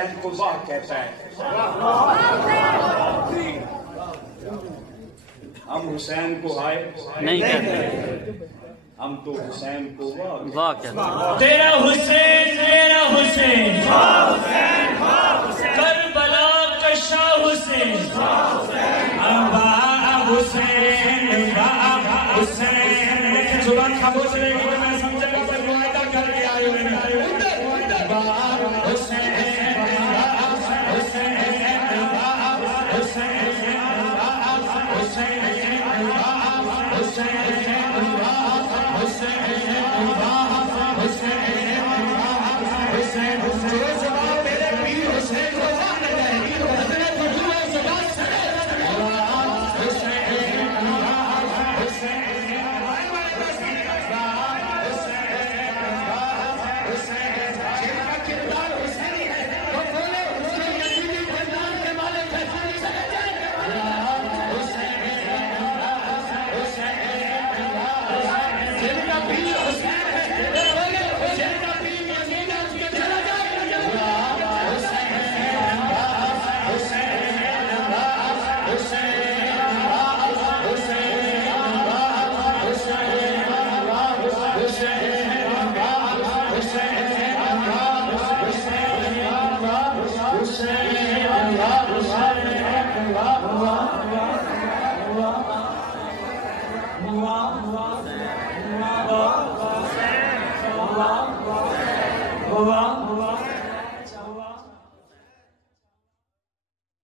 حسین کو واہ کہتا ہے. ہم حسین کو ہائے نہیں کہتے، ہم تو حسین کو واہ کہتے ہیں. تیرا حسین میرا حسین، کربلا کا شاہ حسین، ابا حسین، حسین. زبان خاموش رہے گی میں سمجھے گا پر معاہدہ کر کے آئے ہوئے حسین،